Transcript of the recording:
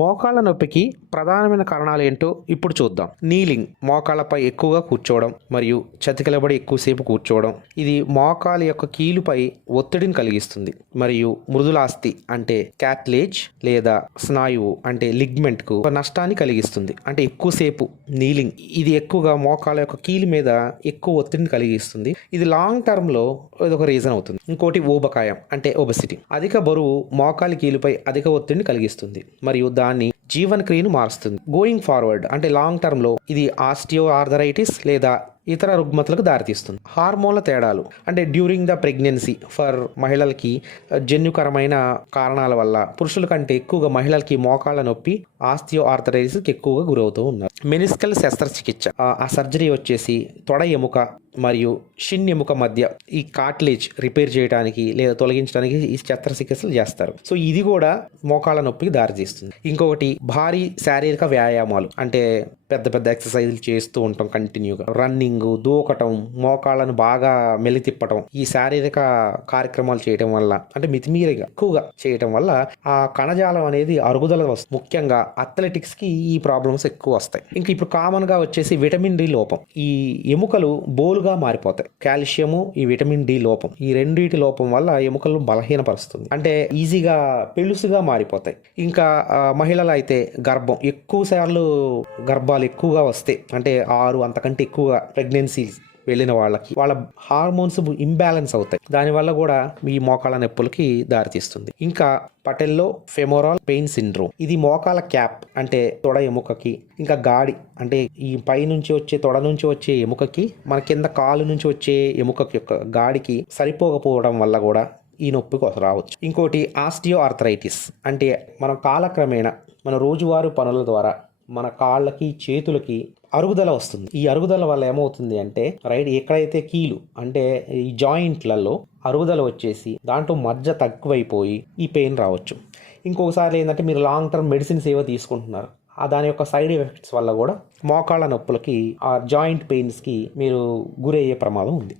మోకాళ్ళ నొప్పికి ప్రధానమైన కారణాలు ఏంటో ఇప్పుడు చూద్దాం. నీలింగ్ మోకాళ్ళపై ఎక్కువగా కూర్చోవడం మరియు చతికిలబడి ఎక్కువసేపు కూర్చోవడం. ఇది మోకాలు యొక్క కీలుపై ఒత్తిడిని కలిగిస్తుంది మరియు మృదులాస్థి అంటే క్యాట్లేజ్ లేదా స్నాయువు అంటే లిగ్మెంట్కు ఒక నష్టాన్ని కలిగిస్తుంది. అంటే ఎక్కువసేపు నీలింగ్ ఇది ఎక్కువగా మోకాల యొక్క కీలు మీద ఎక్కువ ఒత్తిడిని కలిగిస్తుంది. ఇది లాంగ్ టర్మ్లో ఇది ఒక రీజన్ అవుతుంది. ఇంకోటి ఊబకాయం అంటే ఒబసిటీ. అధిక బరువు మోకాలి కీలుపై అధిక ఒత్తిడిని కలిగిస్తుంది. మరియు దాన్ని జీవన క్రియను మారుస్తుంది. గోయింగ్ ఫార్వర్డ్ అంటే లాంగ్ టర్మ్లో ఇది ఆస్టియో ఆర్థరైటిస్ లేదా ఇతర రుగ్మతలకు దారితీస్తుంది. హార్మోన్ల తేడాలు అంటే డ్యూరింగ్ ద ప్రెగ్నెన్సీ ఫర్ మహిళలకి uh, జన్యుకరమైన కారణాల వల్ల పురుషుల కంటే ఎక్కువగా మహిళలకి మోకాళ్ళ నొప్పి ఆస్తి ఆర్థరైటిస్కి ఎక్కువగా గురవుతూ ఉన్నారు. మెనిస్కల్ శస్త్రచికిత్స ఆ- సర్జరీ వచ్చేసి తొడ ఎముక మరియు షిన్ ఎముక మధ్య ఈ కాట్లేజ్ రిపేర్ చేయడానికి లేదా తొలగించడానికి ఈ శస్త్రచికిత్సలు చేస్తారు. సో ఇది కూడా మోకాళ్ళ నొప్పికి దారితీస్తుంది. ఇంకొకటి భారీ శారీరక వ్యాయామాలు అంటే పెద్ద పెద్ద ఎక్సర్సైజులు చేస్తూ ఉంటాం కంటిన్యూగా. రన్నింగ్ దూకటం మోకాళ్ళను బాగా మెలితిప్పటం ఈ శారీరక కార్యక్రమాలు చేయటం వల్ల అంటే మితిమీరిగా ఎక్కువగా చేయటం వల్ల ఆ కణజాలం అనేది అరుగుదల వస్తుంది ముఖ్యంగా అథ్లెటిక్స్కి ఈ ప్రాబ్లమ్స్ ఎక్కువ వస్తాయి. ఇంకా ఇప్పుడు కామన్గా వచ్చేసి విటమిన్ డి లోపం. ఈ ఎముకలు బోలుగా మారిపోతాయి. కాల్షియము ఈ విటమిన్ డి లోపం. ఈ రెండింటి లోపం వల్ల ఎముకలు బలహీనపరుస్తుంది. అంటే ఈజీగా పెళుసుగా మారిపోతాయి. ఇంకా మహిళలు అయితే గర్భం. ఎక్కువ సార్లు గర్భాలు ఎక్కువగా వస్తే అంటే ఆరు అంతకంటే ఎక్కువగా ప్రెగ్నెన్సీస్ వెళ్ళిన వాళ్ళకి వాళ్ళ హార్మోన్స్ ఇంబ్యాలెన్స్ అవుతాయి. దానివల్ల కూడా ఈ మోకాల నొప్పులకి దారితీస్తుంది. ఇంకా పటెల్లో ఫెమోరాల్ పెయిన్ సిండ్రోమ్. ఇది మోకాల క్యాప్ అంటే తొడ ఎముకకి ఇంకా గాడి అంటే ఈ పై నుంచి వచ్చే తొడ నుంచి వచ్చే ఎముకకి మన కింద కాలు నుంచి వచ్చే ఎముకకి యొక్క గాడికి సరిపోకపోవడం వల్ల కూడా ఈ నొప్పికి రావచ్చు. ఇంకోటి ఆస్టియో ఆర్థరైటిస్ అంటే మనం కాలక్రమేణా మన రోజువారీ పనుల ద్వారా మన కాళ్ళకి చేతులకి అరుగుదల వస్తుంది. ఈ అరుగుదల వల్ల ఏమవుతుంది అంటే రైట్ ఎక్కడైతే కీలు అంటే ఈ జాయింట్లలో అరుగుదల వచ్చేసి దాంట్లో మజ్జ తక్కువైపోయి ఈ పెయిన్ రావచ్చు. ఇంకొకసారి ఏంటంటే మీరు లాంగ్ టర్మ్ మెడిసిన్స్ ఏవో తీసుకుంటున్నారు ఆ దాని యొక్క సైడ్ ఎఫెక్ట్స్ వల్ల కూడా మోకాళ్ళ నొప్పులకి ఆ జాయింట్ పెయిన్స్కి మీరు గురయ్యే ప్రమాదం ఉంది.